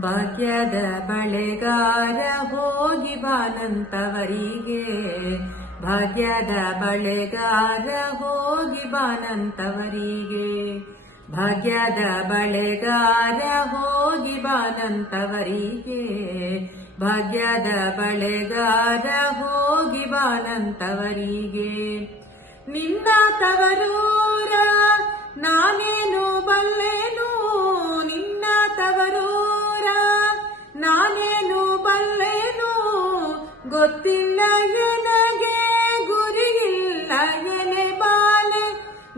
ಭಾಗ್ಯದ ಬಳೆಗಾರ ಹೋಗಿ ಬಾನಂತವರಿಗೆ, ಭಾಗ್ಯದ ಬಳೆಗಾರ ಹೋಗಿ ಬಾನಂತವರಿಗೆ, ಭಾಗ್ಯದ ಬಳೆಗಾರ ಹೋಗಿ ಬಾನಂತವರಿಗೆ, ಭಾಗ್ಯದ ಬಳೆಗಾರ ಹೋಗಿ ಬಾನಂತವರಿಗೆ. ನಿನ್ನ ತವರೂರ ನಾನೇನು ಬಲ್ಲೆನು, ನಿನ್ನ ತವರೂರ ನಾನೇನು ಬಲ್ಲೆನು, ಗೊತ್ತಿಲ್ಲ ಎನಗೆ ಗುರಿಯಿಲ್ಲ ಎಲೆ ಬಾಲೆ,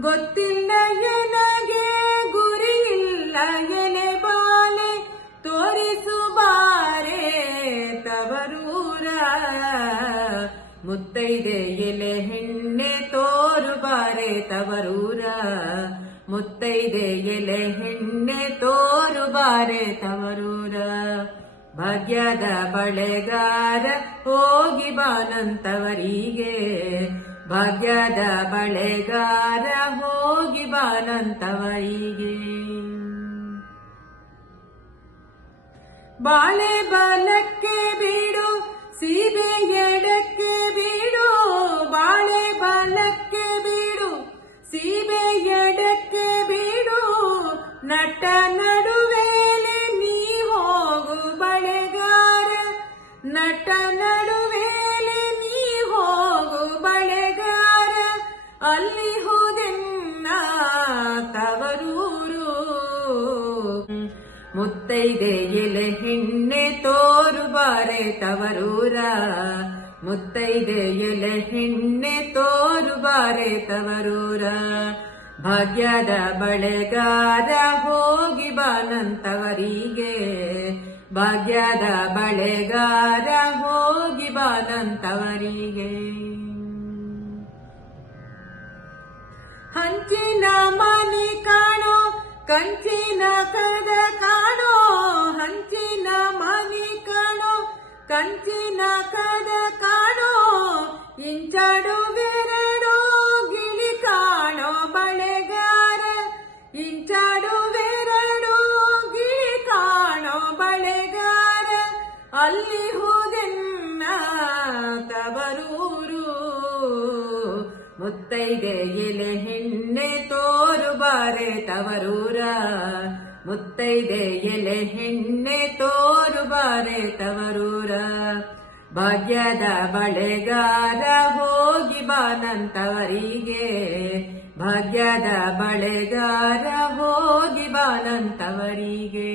ಗೊತ್ತಿಲ್ಲ ಎನಗೆ ಗುರಿಯಿಲ್ಲ ಎಲೆ ಬಾಲೆ, ತೋರಿಸು ಬಾರೆ ತವರೂರ, ಮುತ್ತೈದೆ ಎಲೆ ಹೆಣ್ಣೆ ತೋರು ಬಾರೆ ತವರೂರ, ಮುತ್ತೈದೆ ಎಲೆ ಹೆಣ್ಣೆ ತೋರು ಬಾರೆ ತವರೂರ. ಭಾಗ್ಯದ ಬಳೆಗಾರ ಹೋಗಿ ಬಾನಂತವರಿಗೆ, ಭಾಗ್ಯದ ಬಳೆಗಾರ ಹೋಗಿ ಬಾನಂತವರಿಗೆ. ಬಾಳೆ ಬಲಕ್ಕೆ ಬೀಡು ಸೀಬೆ ಎಡಕ್ಕೆ ಬೀಡು, ಬಾಳೆ ಬಲಕ್ಕೆ ಬೀಡು ಸೀಬೆ ಎಡಕ್ಕೆ ಬೀಡು, ನಟ ನಡುವೇಲೆ ನೀ ಹೋಗು ಬಳೆಗಾರ, ನಟ ನಡುವೇಲೆ ನೀ ಹೋಗು ಬಳೆಗಾರ, ಅಲ್ಲಿ ಹೋದೆನ್ನ ತವರೂರು. ಮುತ್ತೈದೆ ಎಲೆ ಹೆಣ್ಣೆ ತೋರು ಬಾರೆ ತವರೂರ, ಮುತ್ತೈದೆ ಎಲೆ ಹೆಣ್ಣೆ ತೋರು ಬಾರೆ ತವರೂರ. ಭಾಗ್ಯದ ಬಳೆಗಾರ ಹೋಗಿ ಬಾನಂತವರಿಗೆ, ಭಾಗ್ಯದ ಬಳೆಗಾರ ಹೋಗಿ ಬಾನಂತವರಿಗೆ. ಹಂಚಿನ ಮನೆ ಕಾಣೋ ಕಂಚಿನ ಕದ ಕಾಣೋ, ಹಂಚಿನ ಮನೆ ಕಾಣೋ ಕಂಚಿನ ಕದ ಕಾಣೋ, ಇಂಚಾಡುವೆರಡು ಗಿಳಿ ಕಾಣೋ ಬಳೆಗಾರ, ಇಂಚಾಡುವೆರಡು ಗಿಳಿ ಕಾಣೋ ಬಳೆಗಾರ, ಅಲ್ಲಿ ಹೋದೆನ್ನ ತವರೂರು. ಮುತ್ತೈದೆ ಎಲೆ ಹೆಣ್ಣೆ ತೋರು ಬಾರೆ ತವರೂರ, ಮುತ್ತೈದೆ ಎಲೆ ಹೆಣ್ಣೆ ತೋರು ಬಾರೆ ತವರೂರ. ಭಾಗ್ಯದ ಬಳೆಗಾರ ಹೋಗಿ ಬಾನಂತವರಿಗೆ, ಭಾಗ್ಯದ ಬಳೆಗಾರ ಹೋಗಿ ಬಾನಂತವರಿಗೆ.